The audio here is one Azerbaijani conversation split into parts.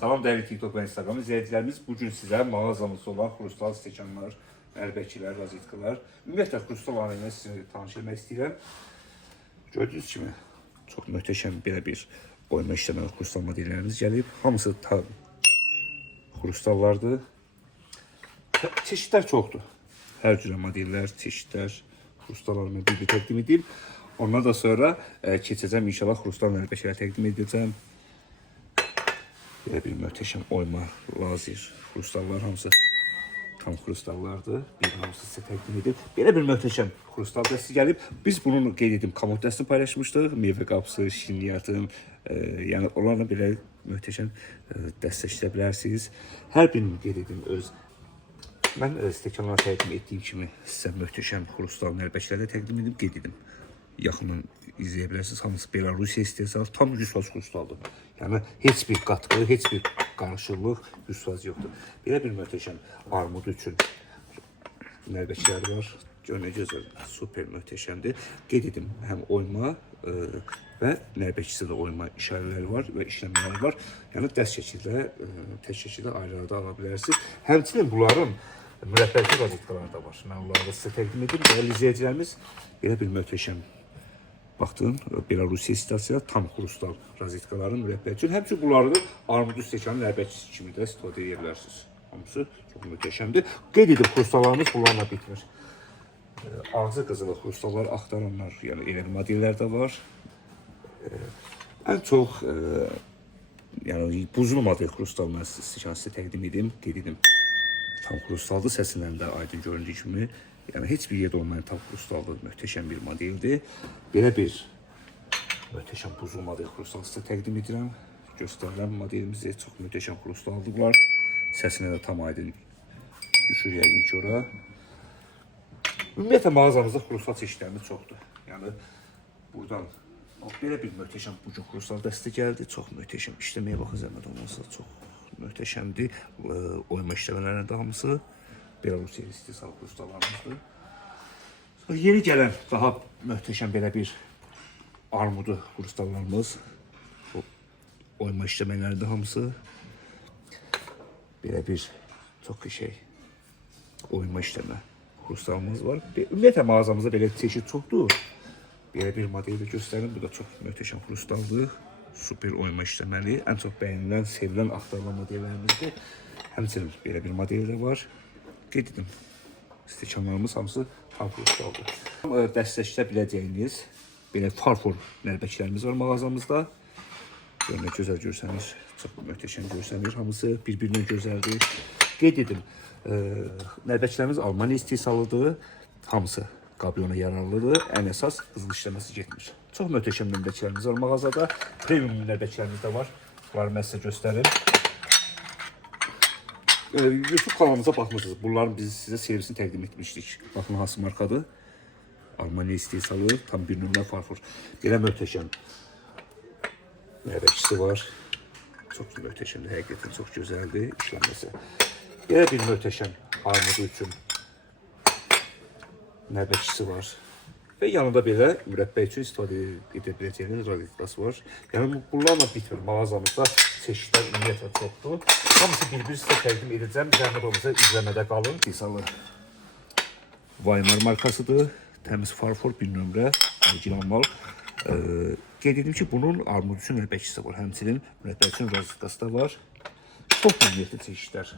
Salam değerli TikTok ve Instagram izleyicilerimiz. Bugün size mağazamızda olan krustal stekanlar, nəlbəkilər, razitkalar, ümumiyyətlə krustal aləminə sizi tanış etmək istəyirəm. Gördüyünüz kimi çox möhtəşəm belə bir oyma işləməli krustal modellərimiz gəlib. Hamısı tam krustallardır. Çeşidlər çoxdur. Hər cürə modellər, çeşidlər, krustallarımı bir təqdim edeyim. Ondan da sonra keçəcəm inşallah krustal nəlbəkilər təqdim edəcəm. Belə bir möhtəşəm oyma, lazer, krustallar hamısı tam krustallardır. Bir hamısı sizə təqdim edib. Belə bir möhtəşəm krustal dəsti gəlib. Biz bunun qeyd edim komod dəstini paylaşmışdıq. Meyvə qapısı, şirniyyatın, yəni onlarla belə möhtəşəm dəstə işləyə bilərsiniz. Hər birini qeyd edim öz. Mən stekanlara təqdim etdiyim kimi sizə möhtəşəm krustal nəlbəkləri təqdim edib qeyd edim. Yaxından izləyə bilərsiniz. Hamısı Belarusiya istehsalı, tam 100% krustaldır. Yəni heç bir qatqı, heç bir qarışıqlıq 100% yoxdur. Belə bir möhtəşəm armud üçün nəlbəklər var. Gör nə gözəl, super möhtəşəmdir. Qeyd edim, həm oyma və nəlbəkisi də oyma işarələri var və işləmələri var. Yəni dəst şəkildə, tək şəkildə ayrı-ayrı ala bilərsiniz. Həmçinin bunların mürəbbətli razitkaları da var. Mən onları da sizə təqdim edim. Dəyərli izləyicilərimiz, belə bir möhtəşəm baxdın, Belarusiya istasiyası tam krustal razitkaların mürəbbət üçün. Həmçinin bunları armudlu stekanın nəlbəkçisi kimi də istifadə edə bilərsiniz. Hamısı çox möhtəşəmdir. Qeyd edib krustallarımız bunlarla bitmir. Ağzı qızılı krustallar axtaranlar, yəni elə bir modellər də var. Ən çox yəni buzlu model krustal mən sizə təqdim edim, qeyd edim. Tam krustaldır, səsindən də aydın göründüyü kimi. Yəni heç bir yerdə olmayan tam krustaldır, möhtəşəm bir modeldir. Belə bir möhtəşəm buzlu model krustal sizə təqdim edirəm. Göstərilən modelimizdə çox möhtəşəm krustaldılar. Səsinə də tam aydın düşür yəqin ki ora. Ümumiyyətlə mağazamızda krustal çeşidlərimiz çoxdur. Yəni buradan belə bir möhtəşəm bu gün krustal dəstə gəldi. Çox möhtəşəm işləməyə baxın, zəhmət olmasa çox möhtəşəmdir. Oyma işləmələrinin də hamısı Belarusiya istehsalı krustallarımızdır. Sonra yeni gələn daha möhtəşəm belə bir armudu krustallarımız. Bu oyma işləmələrində hamısı belə bir çox şey oyma işləmə krustalımız var. Ümumiyyətlə mağazamızda belə çeşid çoxdur. Belə bir modeli göstərim. Bu da çox möhtəşəm krustaldır. Super oyma işləməli. Ən çox bəyənilən, sevilən, axtarılan modellərimizdir. Həmçinin belə bir modeli də var. Qeyd edim, stekanlarımız hamısı tam krustaldır. Dəstəkdə biləcəyiniz belə farfor nəlbəklərimiz var mağazamızda. Görünə gözəl görsənir, çox möhtəşəm görsənir. Hamısı bir-birindən gözəldir. Qeyd edim, nəlbəklərimiz Almaniya istehsalıdır. Hamısı qablona yararlıdır. Ən əsas qızıl işləməsi getmir. Çox möhtəşəm nəlbəklərimiz var mağazada. Premium nəlbəklərimiz də var. Bunları mən sizə göstərim. YouTube kanalımıza baxmışsınız. Bunların biz sizə servisini təqdim etmişdik. Baxın hansı markadır. Almaniya istehsalı, tam bir nömrə farfor. Belə möhtəşəm nəlbəkçisi var. Çox möhtəşəmdir, həqiqətən çox gözəldir işləməsi. Belə bir möhtəşəm armudu üçün nəlbəkçisi var. Və yanında belə mürəbbə üçün istifadə edə biləcəyiniz razitası var. Yəni bunlarla bitmir. Mağazamızda çeşidlər ümumiyyətlə çoxdur. Hamısı bir-bir sizə təqdim edəcəm. Zəhmət olmasa izləmədə qalın. İnsanlar Weimar markasıdır. Təmiz farfor bir nömrə, orijinal mal. Qeyd edim ki, bunun armud üçün nəlbəkçisi var. Həmçinin mürəbbə üçün razitası da var. Çox ümumiyyətli çeşidlər.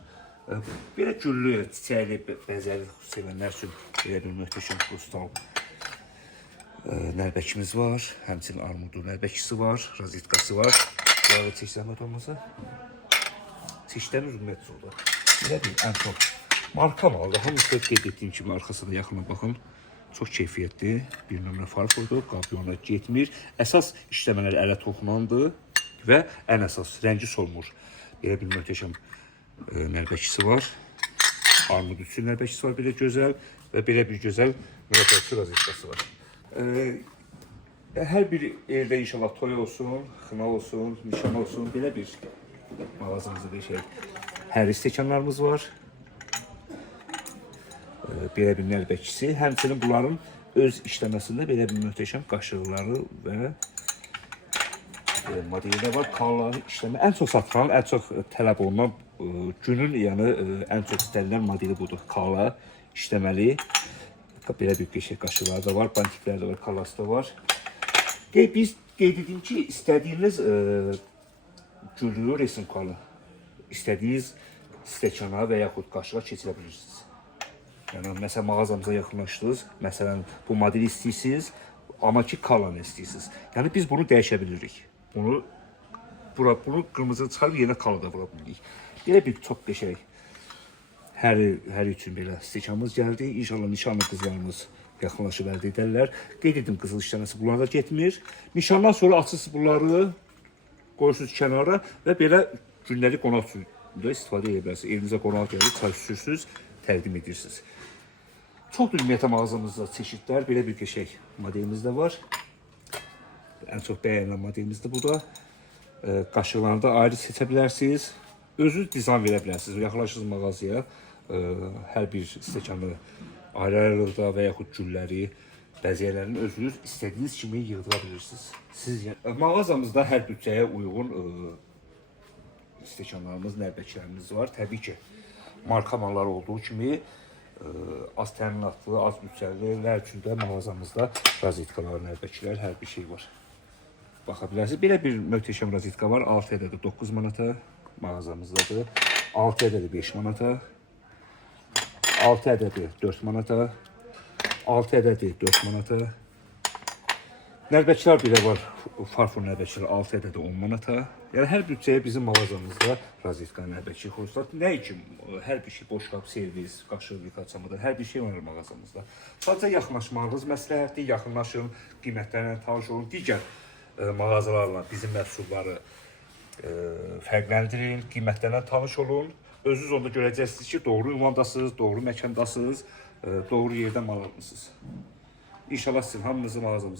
Belə güllü, çiçəkli, bəzəli sevənlər üçün belə bir möhtəşəm krustal nəlbəkimiz var. Həmçinin armudu nəlbəkisi var, razitkası var. Burada çeşid zəhmət olmasa çeşidlərin ümumiyyətli çoxdur. Belə bir ən çox marka malıdır. Hamısı qeyd etdiyim kimi arxasında yaxına baxın. Çox keyfiyyətli bir nömrə farfordur. Qablona getmir. Əsas işləmələr ələ toxunandır və ən əsas rəngi solmur. Belə bir möhtəşəm nəlbəkisi var. Armud üçün nəlbəkisi var belə gözəl və belə bir gözəl mürəbbətli razitkası var. Hər bir evdə inşallah toy olsun, xına olsun, nişan olsun, belə bir mağazamızda bir şey. Hər stekanlarımız var. Belə bir nəlbəkçisi. Həmçinin bunların öz işləməsində belə bir möhtəşəm qaşıqları və modeli var. Kanalları işləmə. Ən çox satılan, ən çox tələb olunan günün, yəni ən çox istənilən modeli budur. Kanala işləməli. Belə bir qəşəng qaşıqları da var, bantiklər də var, kalası da var. Biz qeyd edim ki, istədiyiniz güllü resinkalı, istədiyiniz stəkana və yaxud qaşığa keçirə bilirsiniz. Yəni, məsələn, mağazamıza yaxınlaşdınız, məsələn, bu modeli istəyirsiniz, amma ki, kalanı istəyirsiniz. Yəni, biz bunu dəyişə bilirik. Bunu qırmızı çıxarıb yenə kalada vura bilirik. Belə bir çox qəşəng. Hər üçün belə stəkanımız gəldi. İnşallah nişanlı qızlarımız yaxınlaşıb əldə edərlər. Qeyd edim, qızıl işləməsi bunlarda getmir. Nişandan sonra açırsınız bunları, qoyursunuz kənara və belə gündəlik qonaq üçün də istifadə edə bilərsiniz. Evinizə qonaq gəlir, çay sürsüz, təqdim edirsiniz. Çoxdur ümumiyyətlə mağazamızda çeşidlər, belə bir qəşəng modelimiz də var. Ən çox bəyənilən modelimiz də bu da. Qaşıqlarını da ayrı seçə bilərsiniz. Özünüz dizayn verə bilərsiniz. Yaxınlaşırsınız mağazaya, hər bir stəkanı ayrı-ayrılıqda və yaxud gülləri, bəzəklərini özünüz istədiyiniz kimi yığdıra bilirsiniz. Mağazamızda hər bütçəyə uyğun stəkanlarımız, nəlbəkilərimiz var. Təbii ki, marka mallar olduğu kimi az təminatlı, az bütçəlilər üçün də mağazamızda rozetkalar, nərbəkilər, hər bir şey var. Baxa bilərsiniz. Belə bir möhtəşəm rozetka var. 6 ədədi 9 manata mağazamızdadır. 6 ədədi 5 manata. 6 ədədi 4 manata. 6 ədədi 4 manata. Nərbəkilər belə var. Farfur nərbəkilər 6 ədədi 10 manata. Yəni hər bütçəyə bizim mağazamızda rozetka, nərbəkçi, xuruşlar. Nə üçün? Hər bir şey, boşqab, servis, qaşıq, yıkaçamadır. Hər bir şey var mağazamızda. Sadəcə yaxınlaşmağınız məsləhətdir. Yaxınlaşın, qiymətlərlə tanış olun. Digər mağazalarla bizim məhsulları fərqləndirin, qiymətlərlə tanış olun. Özünüz onda görəcəksiniz ki, doğru ünvandasınız, doğru məkandasınız, doğru yerdə mal almışsınız. İnşallah sizin hamınızı mağazamıza